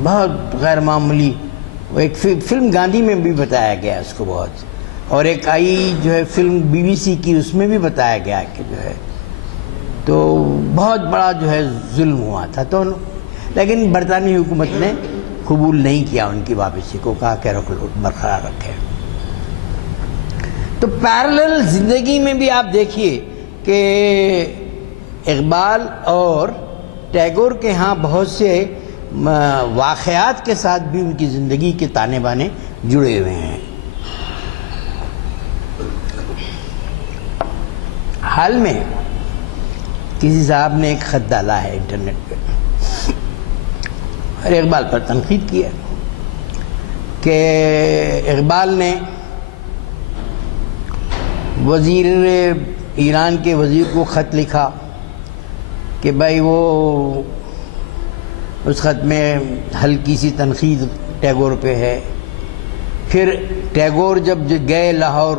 بہت غیر معمولی. وہ ایک فلم گاندھی میں بھی بتایا گیا اس کو بہت, اور ایک آئی جو ہے فلم BBC کی, اس میں بھی بتایا گیا کہ جو ہے تو بہت بڑا جو ہے ظلم ہوا تھا. تو لیکن برطانوی حکومت نے قبول نہیں کیا ان کی واپسی کو, کہا کہ رکھ لو, برقرار رکھے. تو پیرلل زندگی میں بھی آپ دیکھیے کہ اقبال اور ٹیگور کے ہاں بہت سے واقعات کے ساتھ بھی ان کی زندگی کے تانے بانے جڑے ہوئے ہیں. حال میں کسی صاحب نے ایک خط ڈالا ہے انٹرنیٹ پہ اور اقبال پر تنقید کیا کہ اقبال نے وزیر ایران کے وزیر کو خط لکھا کہ بھائی وہ اس خط میں ہلکی سی تنقید ٹیگور پہ ہے. پھر ٹیگور جب گئے لاہور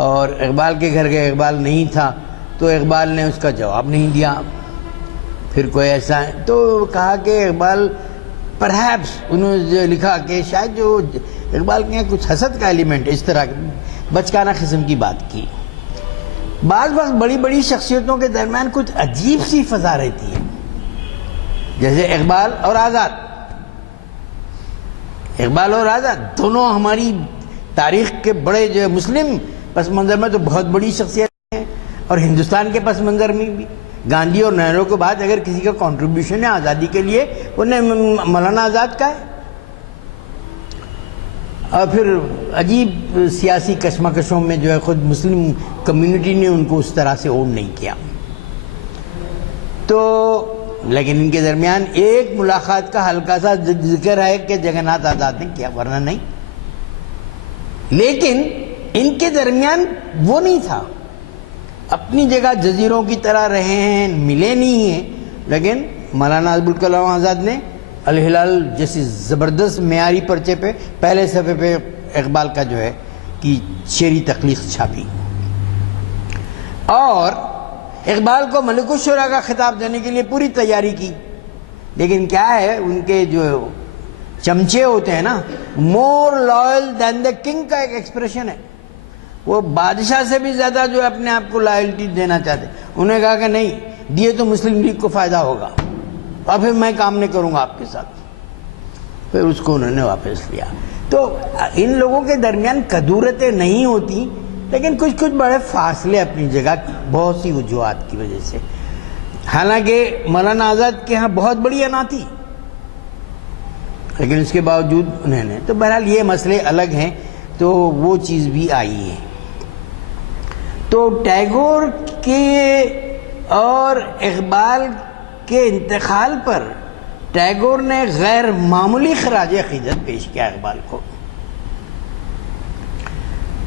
اور اقبال کے گھر گئے, اقبال نہیں تھا, تو اقبال نے اس کا جواب نہیں دیا. پھر کوئی ایسا ہے تو کہا کہ اقبال پرہیپس, انہوں نے لکھا کہ شاید جو اقبال کے یہاں کچھ حسد کا ایلیمنٹ, اس طرح بچکانہ قسم کی بات کی. بعض وقت بڑی بڑی شخصیتوں کے درمیان کچھ عجیب سی فضا رہتی ہے, جیسے اقبال اور آزاد. اقبال اور آزاد دونوں ہماری تاریخ کے بڑے جو ہے مسلم پس منظر میں تو بہت بڑی شخصیت ہیں, اور ہندوستان کے پس منظر میں بھی گاندھی اور نہرو کے بعد اگر کسی کا کنٹریبیوشن ہے آزادی کے لیے, انہیں مولانا آزاد کا ہے. اور پھر عجیب سیاسی کشمکشوں میں جو ہے خود مسلم کمیونٹی نے ان کو اس طرح سے اون نہیں کیا. تو لیکن ان کے درمیان ایک ملاقات کا ہلکا سا ذکر ہے کہ جگن ناتھ آزاد نے کیا, ورنہ نہیں. لیکن ان کے درمیان وہ نہیں تھا, اپنی جگہ جزیروں کی طرح رہے ہیں, ملے نہیں ہیں. لیکن مولانا ابوالکلام آزاد نے الہلال جیسی زبردست معیاری پرچے پہ پہلے صفحے پہ اقبال کا جو ہے کہ شعری تخلیق چھاپی, اور اقبال کو ملک الشعراء کا خطاب دینے کے لیے پوری تیاری کی. لیکن کیا ہے, ان کے جو چمچے ہوتے ہیں نا, مور لائل دین دا کنگ کا ایک ایکسپریشن ہے, وہ بادشاہ سے بھی زیادہ جو اپنے آپ کو لائلٹی دینا چاہتے. انہوں نے کہا کہ نہیں, دیے تو مسلم لیگ کو فائدہ ہوگا, اور پھر میں کام نہیں کروں گا آپ کے ساتھ. پھر اس کو انہوں نے واپس لیا. تو ان لوگوں کے درمیان کدورتیں نہیں ہوتی, لیکن کچھ بڑے فاصلے اپنی جگہ بہت سی وجوہات کی وجہ سے. حالانکہ مولانا آزاد کے ہاں بہت بڑی انا تھی, لیکن اس کے باوجود انہوں نے, تو بہرحال یہ مسئلے الگ ہیں, تو وہ چیز بھی آئی ہے. تو ٹیگور کے اور اقبال کے انتقال پر ٹیگور نے غیر معمولی خراج عقیدت پیش کیا اقبال کو.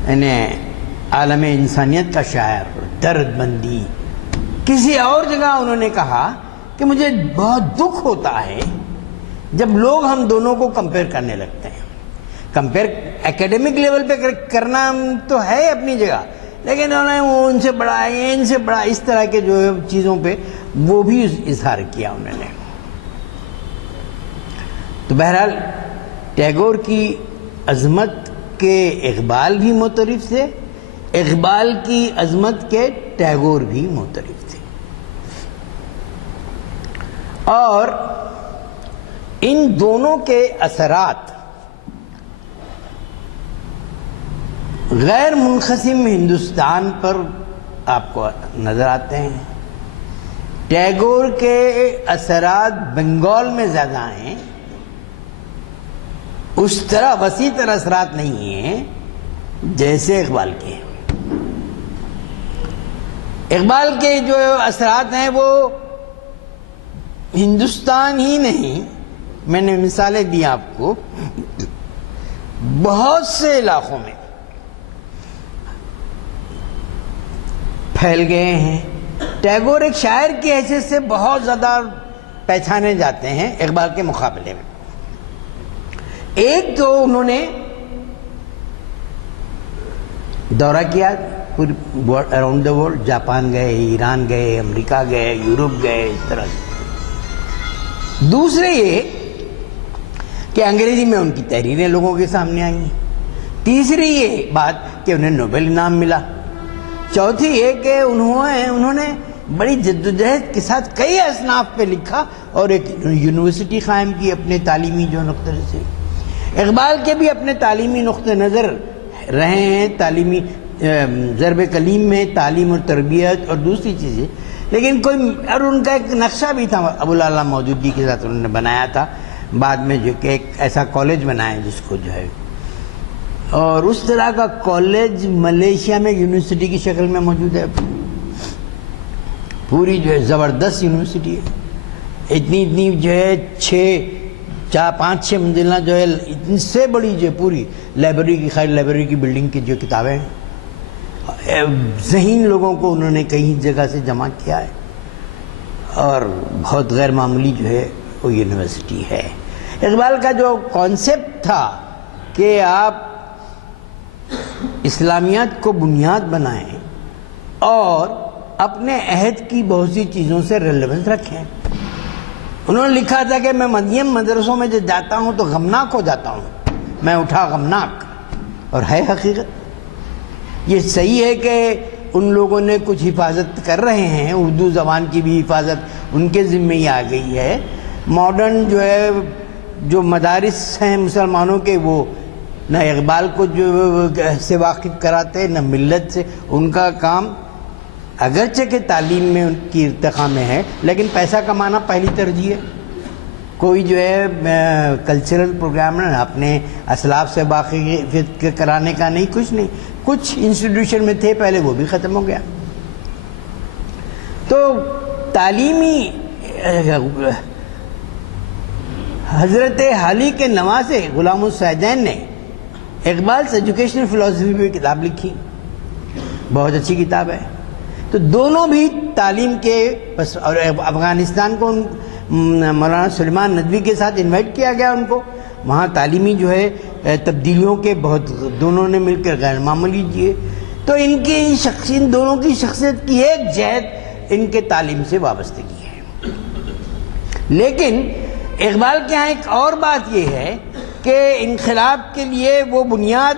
انہیں عالم انسانیت کا شاعر, درد مندی. کسی اور جگہ انہوں نے کہا کہ مجھے بہت دکھ ہوتا ہے جب لوگ ہم دونوں کو کمپیئر کرنے لگتے ہیں. کمپیئر ایکیڈمک لیول پہ کرنا تو ہے اپنی جگہ, لیکن انہوں نے وہ ان سے بڑا ہے, ان سے بڑا, اس طرح کے جو چیزوں پہ وہ بھی اظہار کیا انہوں نے. تو بہرحال ٹیگور کی عظمت کے اقبال بھی معترف تھے, اقبال کی عظمت کے ٹیگور بھی معترف تھے. اور ان دونوں کے اثرات غیر منقسم ہندوستان پر آپ کو نظر آتے ہیں. ٹیگور کے اثرات بنگال میں زیادہ ہیں, اس طرح وسیع تر اثرات نہیں ہیں جیسے اقبال کے. اقبال کے جو اثرات ہیں وہ ہندوستان ہی نہیں, میں نے مثالیں دی آپ کو, بہت سے علاقوں میں پھیل گئے ہیں. ٹیگور ایک شاعر کی حیثیت سے بہت زیادہ پہچانے جاتے ہیں اقبال کے مقابلے میں. ایک تو انہوں نے دورہ کیا پوری اراؤنڈ دا ورلڈ, جاپان گئے, ایران گئے, امریکہ گئے, یورپ گئے, اس طرح سے. دوسرے یہ کہ انگریزی میں ان کی تحریریں لوگوں کے سامنے آئی ہیں. تیسری یہ بات کہ انہیں نوبل انعام ملا. چوتھی یہ کہ انہوں نے بڑی جدوجہد کے ساتھ کئی اصناف پہ لکھا اور ایک یونیورسٹی قائم کی اپنے تعلیمی جو نقطہ سے. اقبال کے بھی اپنے تعلیمی نقطہ نظر رہے ہیں، تعلیمی ضرب کلیم میں تعلیم اور تربیت اور دوسری چیزیں، لیکن اور ان کا ایک نقشہ بھی تھا ابوالعلا مودودی کے ساتھ انہوں نے بنایا تھا بعد میں، جو کہ ایک ایسا کالج بنایا جس کو جو ہے، اور اس طرح کا کالج ملیشیا میں یونیورسٹی کی شکل میں موجود ہے. پوری جو ہے زبردست یونیورسٹی ہے، اتنی جو ہے 5-6 منزلہ جو ہے، اتنی سے بڑی جو ہے پوری لائبریری کی بلڈنگ کی جو کتابیں ہیں، ذہین لوگوں کو انہوں نے کئی جگہ سے جمع کیا ہے، اور بہت غیر معمولی جو ہے وہ یونیورسٹی ہے. اقبال کا جو کانسیپٹ تھا کہ آپ اسلامیات کو بنیاد بنائیں اور اپنے عہد کی بہت سی چیزوں سے ریلیونس رکھیں. انہوں نے لکھا تھا کہ میں مدیم مدرسوں میں جب جاتا ہوں تو غمناک ہو جاتا ہوں، میں اٹھا غمناک، اور ہے حقیقت. یہ صحیح ہے کہ ان لوگوں نے کچھ حفاظت کر رہے ہیں، اردو زبان کی بھی حفاظت ان کے ذمہ ہی آ گئی ہے. ماڈرن جو ہے جو مدارس ہیں مسلمانوں کے، وہ نہ اقبال کو جو سے واقف کراتے نہ ملت سے. ان کا کام اگرچہ کہ تعلیم میں ان کی ارتقاء میں ہے، لیکن پیسہ کمانا پہلی ترجیح ہے. کوئی جو ہے کلچرل پروگرام نہ اپنے اسلاف سے واقف کرانے کا نہیں، کچھ نہیں. کچھ انسٹیٹیوشن میں تھے پہلے، وہ بھی ختم ہو گیا. تو تعلیمی حضرت حالی کے نواسے غلام السعدین نے اقبال سے ایجوکیشنل فلسفی پہ کتاب لکھی، بہت اچھی کتاب ہے. تو دونوں بھی تعلیم کے اور افغانستان کو مولانا سلیمان ندوی کے ساتھ انوائٹ کیا گیا ان کو. وہاں تعلیمی جو ہے تبدیلیوں کے بہت دونوں نے مل کر غیر معمولی کیے. تو ان دونوں کی شخصیت کی ایک جہت ان کے تعلیم سے وابستگی ہے. لیکن اقبال کے ہاں ایک اور بات یہ ہے کہ انقلاب کے لیے وہ بنیاد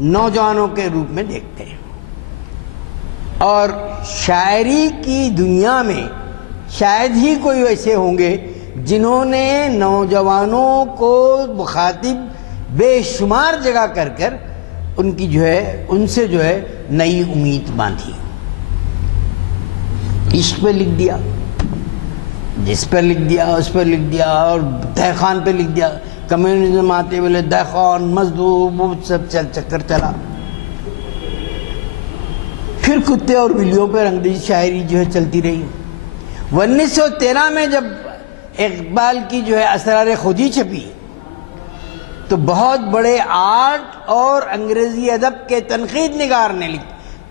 نوجوانوں کے روپ میں دیکھتے ہیں، اور شاعری کی دنیا میں شاید ہی کوئی ایسے ہوں گے جنہوں نے نوجوانوں کو مخاطب بے شمار جگہ کر کر ان کی جو ہے ان سے جو ہے نئی امید باندھی. عشق پہ لکھ دیا، جس پر لکھ دیا اس پر لکھ دیا، اور دہخان پہ لکھ دیا. کمیونزم آتے والے دہخان مزدور وہ سب چکر چلا. پھر کتے اور بلیوں پہ انگریزی شاعری جو ہے چلتی رہی. 1913 میں جب اقبال کی جو ہے اسرار خودی چھپی تو بہت بڑے آرٹ اور انگریزی ادب کے تنقید نگار نے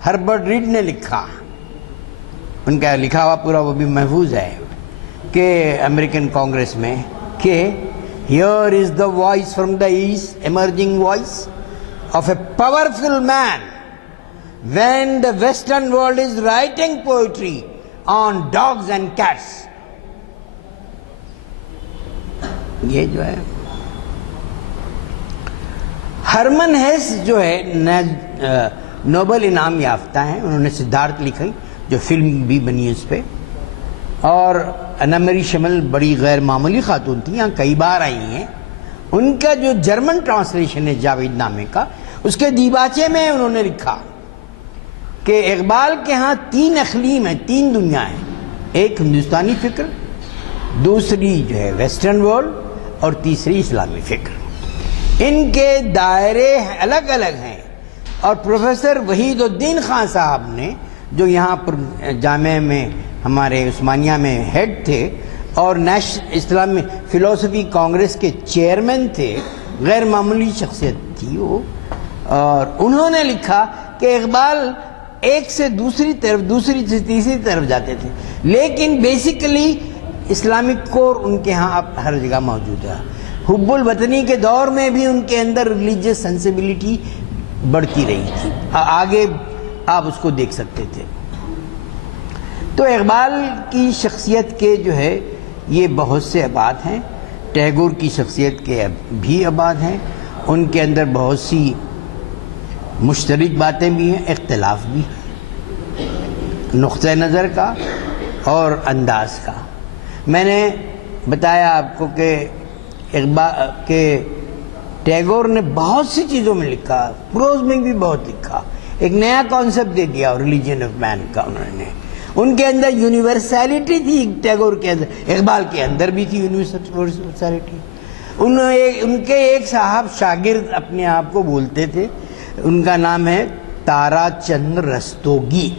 ہربرٹ ریڈ نے لکھا، ان کا لکھا ہوا پورا وہ بھی محفوظ ہے، کہ امریکن کانگریس میں کہ here is the voice from the east, emerging voice of a powerful man when the western world is writing poetry on dogs and cats. یہ جو ہے ہرمن ہیس جو ہے نوبل انعام یافتہ ہیں. انہوں نے سدھارتھ لکھی جو فلم بھی بنی اس پہ، اور انا مری شمل بڑی غیر معمولی خاتون تھی، یہاں کئی بار آئی ہیں. ان کا جو جرمن ٹرانسلیشن ہے جاوید نامے کا، اس کے دیباچے میں انہوں نے لکھا کہ اقبال کے ہاں 3 اقلیم ہیں، 3 دنیا ہیں. ایک ہندوستانی فکر، دوسری جو ہے ویسٹرن ورلڈ، اور تیسری اسلامی فکر. ان کے دائرے الگ الگ ہیں. اور پروفیسر وحید الدین خان صاحب نے جو یہاں پر جامعہ میں ہمارے عثمانیہ میں ہیڈ تھے اور اسلامی فلسفی کانگریس کے چیئرمین تھے، غیر معمولی شخصیت تھی وہ، اور انہوں نے لکھا کہ اقبال ایک سے دوسری طرف، دوسری سے تیسری طرف جاتے تھے، لیکن بیسیکلی اسلامک کور ان کے ہاں اب ہر جگہ موجود ہے. حب الوطنی کے دور میں بھی ان کے اندر ریلیجیس سینسیبلٹی بڑھتی رہی تھی، آگے آپ اس کو دیکھ سکتے تھے. تو اقبال کی شخصیت کے جو ہے یہ بہت سے ابعاد ہیں، ٹیگور کی شخصیت کے بھی ابعاد ہیں، ان کے اندر بہت سی مشترک باتیں بھی ہیں، اختلاف بھی ہیں، نقطہ نظر کا اور انداز کا۔ میں نے بتایا آپ کو کہ ٹیگور نے بہت سی چیزوں میں لکھا، پروز میں بھی بہت لکھا، ایک نیا کانسیپٹ دے دیا ریلیجن آف مین کا انہوں نے۔ ان کے اندر یونیورسیلٹی تھی، ٹیگور کے اندر، اقبال کے اندر بھی تھی یونیورسیلٹی۔ ان کے ایک صاحب شاگرد اپنے آپ کو بولتے تھے، ان کا نام ہے تارا چند رستوگی۔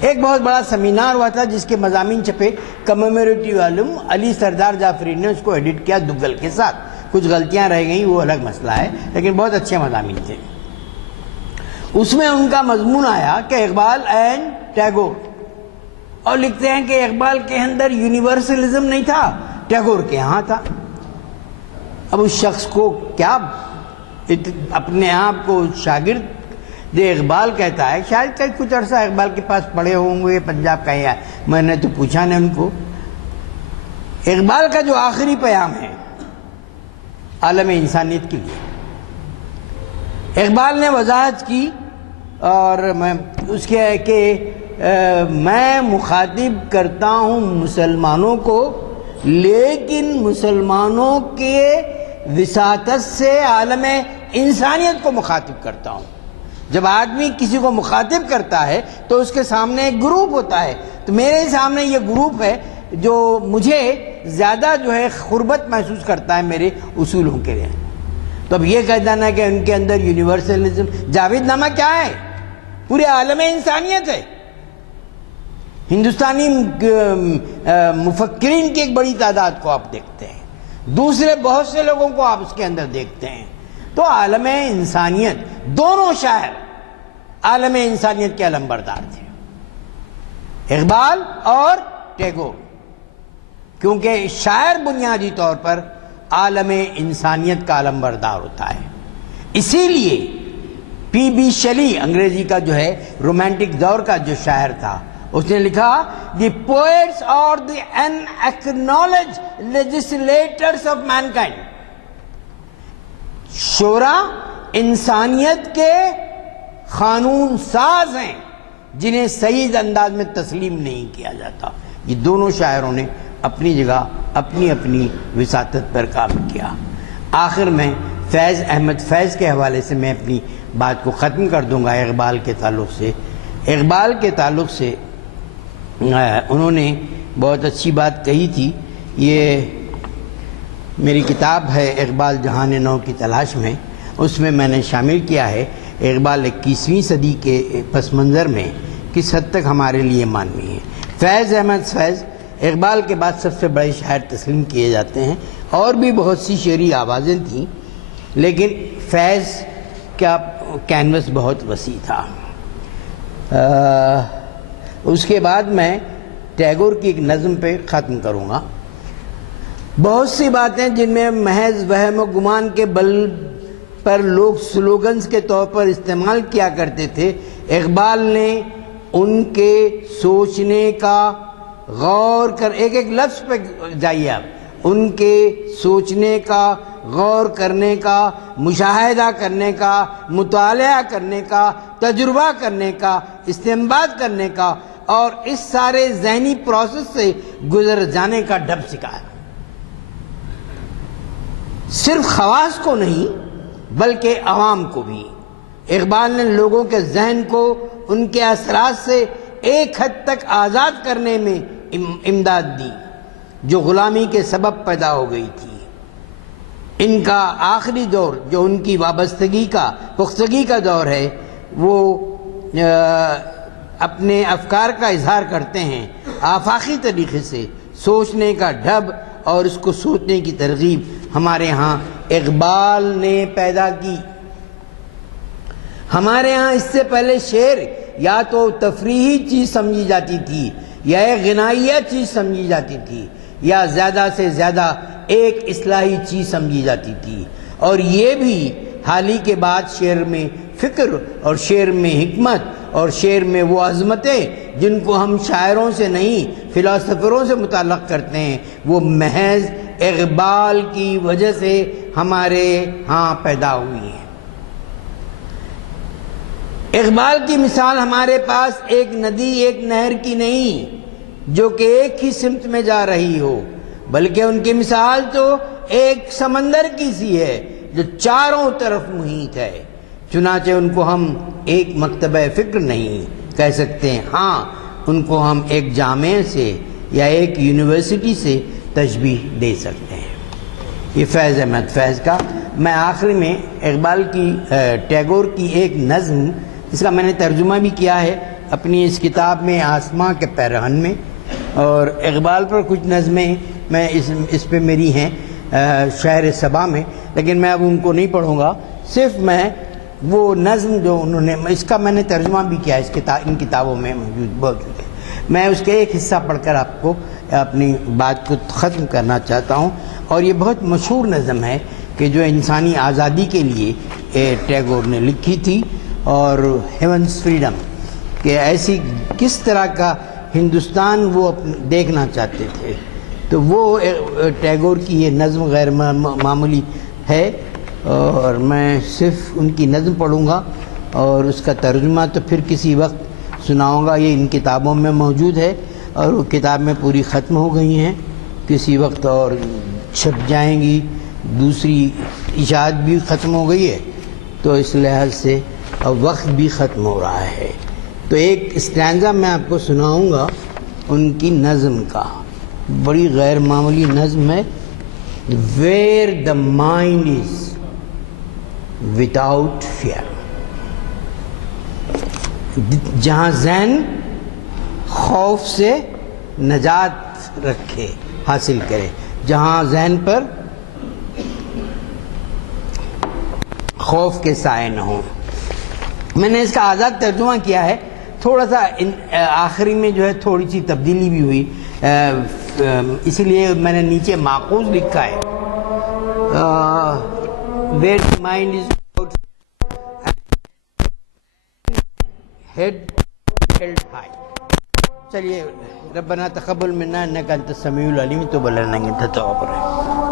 ایک بہت بڑا سیمینار ہوا تھا جس کے مضامین چھپے، کمیموریٹیو علم، علی سردار جعفری نے اس کو ایڈٹ کیا دگل کے ساتھ، کچھ غلطیاں رہ گئیں وہ الگ مسئلہ ہے، لیکن بہت اچھے مضامین تھے۔ اس میں ان کا مضمون آیا کہ اقبال اینڈ ٹیگور، اور لکھتے ہیں کہ اقبال کے اندر یونیورسلزم نہیں تھا، ٹیگور کے ہاں تھا۔ اب اس شخص کو کیا اپنے آپ کو شاگرد جو اقبال کہتا ہے، شاید کہ کچھ عرصہ اقبال کے پاس پڑھے ہوں گے، پنجاب کا ہی ہے، میں نے تو پوچھا نہیں ان کو۔ اقبال کا جو آخری پیام ہے عالم انسانیت کے لیے، اقبال نے وضاحت کی، اور میں اس کے کہ میں مخاطب کرتا ہوں مسلمانوں کو، لیکن مسلمانوں کے وساطت سے عالم انسانیت کو مخاطب کرتا ہوں۔ جب آدمی کسی کو مخاطب کرتا ہے تو اس کے سامنے ایک گروپ ہوتا ہے، تو میرے سامنے یہ گروپ ہے جو مجھے زیادہ جو ہے قربت محسوس کرتا ہے میرے اصولوں کے لیے۔ تو اب یہ کہہ دینا کہ ان کے اندر یونیورسلزم، جاوید نامہ کیا ہے؟ پورے عالم انسانیت ہے۔ ہندوستانی مفکرین کی ایک بڑی تعداد کو آپ دیکھتے ہیں، دوسرے بہت سے لوگوں کو آپ اس کے اندر دیکھتے ہیں، تو عالم انسانیت، دونوں شاعر عالم انسانیت کے علم بردار تھے، اقبال اور ٹیگور، کیونکہ شاعر بنیادی طور پر عالم انسانیت کا علم بردار ہوتا ہے۔ اسی لیے پی بی شیلی، انگریزی کا جو ہے رومانٹک دور کا جو شاعر تھا، اس نے لکھا دی پوئٹس اور دی unacknowledged legislators of mankind، شعراء انسانیت کے قانون ساز ہیں جنہیں صحیح انداز میں تسلیم نہیں کیا جاتا۔ یہ دونوں شاعروں نے اپنی جگہ اپنی اپنی وساطت پر کام کیا۔ آخر میں فیض احمد فیض کے حوالے سے میں اپنی بات کو ختم کر دوں گا۔ اقبال کے تعلق سے انہوں نے بہت اچھی بات کہی تھی۔ یہ میری کتاب ہے اقبال جہان نو کی تلاش میں، اس میں نے شامل کیا ہے اقبال 21ویں صدی کے پس منظر میں کس حد تک ہمارے لیے معنی ہے۔ فیض احمد فیض اقبال کے بعد سب سے بڑے شاعر تسلیم کیے جاتے ہیں، اور بھی بہت سی شعری آوازیں تھیں، لیکن فیض کا کینوس بہت وسیع تھا۔ اس کے بعد میں ٹیگور کی ایک نظم پہ ختم کروں گا۔ بہت سی باتیں جن میں محض وہم و گمان کے بل پر لوگ سلوگنز کے طور پر استعمال کیا کرتے تھے، اقبال نے ان کے سوچنے کا غور کر، ایک ایک لفظ پہ جائیے آپ، ان کے سوچنے کا، غور کرنے کا، مشاہدہ کرنے کا، مطالعہ کرنے کا، تجربہ کرنے کا، استنباط کرنے کا، اور اس سارے ذہنی پروسیس سے گزر جانے کا ڈھب سکھایا۔ صرف خواص کو نہیں بلکہ عوام کو بھی اقبال نے لوگوں کے ذہن کو ان کے اثرات سے ایک حد تک آزاد کرنے میں امداد دی جو غلامی کے سبب پیدا ہو گئی تھی۔ ان کا آخری دور جو ان کی وابستگی کا، پختگی کا دور ہے، وہ اپنے افکار کا اظہار کرتے ہیں آفاقی طریقے سے۔ سوچنے کا ڈھب اور اس کو سوچنے کی ترغیب ہمارے ہاں اقبال نے پیدا کی۔ ہمارے ہاں اس سے پہلے شعر یا تو تفریحی چیز سمجھی جاتی تھی، یا ایک غنائیہ چیز سمجھی جاتی تھی، یا زیادہ سے زیادہ ایک اصلاحی چیز سمجھی جاتی تھی، اور یہ بھی حال ہی کے بعد شعر میں فکر اور شعر میں حکمت اور شعر میں وہ عظمتیں جن کو ہم شاعروں سے نہیں فلاسفروں سے متعلق کرتے ہیں، وہ محض اقبال کی وجہ سے ہمارے ہاں پیدا ہوئی ہیں۔ اقبال کی مثال ہمارے پاس ایک ندی، ایک نہر کی نہیں جو کہ ایک ہی سمت میں جا رہی ہو، بلکہ ان کی مثال تو ایک سمندر کی سی ہے جو چاروں طرف محیط ہے۔ چنانچہ ان کو ہم ایک مکتبہ فکر نہیں کہہ سکتے ہیں، ہاں ان کو ہم ایک جامعہ سے یا ایک یونیورسٹی سے تشبیہ دے سکتے ہیں۔ یہ فیض احمد فیض کا، میں آخری میں اقبال کی ٹیگور کی ایک نظم، اس کا میں نے ترجمہ بھی کیا ہے اپنی اس کتاب میں آسماں کے پیرہن میں، اور اقبال پر کچھ نظمیں میں اس پہ میری ہیں شہر صبا میں، لیکن میں اب ان کو نہیں پڑھوں گا، صرف میں وہ نظم جو انہوں نے، اس کا میں نے ترجمہ بھی کیا ہے، ان کتابوں میں موجود ہے، میں اس کے ایک حصہ پڑھ کر آپ کو اپنی بات کو ختم کرنا چاہتا ہوں۔ اور یہ بہت مشہور نظم ہے کہ جو انسانی آزادی کے لیے ٹیگور نے لکھی تھی، اور ہیونس فریڈم، کہ ایسی کس طرح کا ہندوستان وہ دیکھنا چاہتے تھے، تو وہ ٹیگور کی یہ نظم غیر معمولی ہے، اور میں صرف ان کی نظم پڑھوں گا اور اس کا ترجمہ تو پھر کسی وقت سناؤں گا۔ یہ ان کتابوں میں موجود ہے اور وہ کتاب میں پوری ختم ہو گئی ہیں، کسی وقت اور چھپ جائیں گی، دوسری اشاعت بھی ختم ہو گئی ہے، تو اس لحاظ سے اب وقت بھی ختم ہو رہا ہے۔ تو ایک اسٹینزا میں آپ کو سناؤں گا ان کی نظم کا، بڑی غیر معمولی نظم ہے۔ Where the mind is without fear، جہاں ذہن خوف سے نجات رکھے، حاصل کرے، جہاں ذہن پر خوف کے سائے نہ ہوں۔ میں نے اس کا آزاد ترجمہ کیا ہے، تھوڑا سا آخری میں جو ہے تھوڑی سی تبدیلی بھی ہوئی، اسی لیے میں نے نیچے ماخوذ لکھا ہے، where the mind is without head held high۔ چلیے، ربنا تقبل منا انک انت السمیع العلیم، تب لنا انک انت التواب الرحیم۔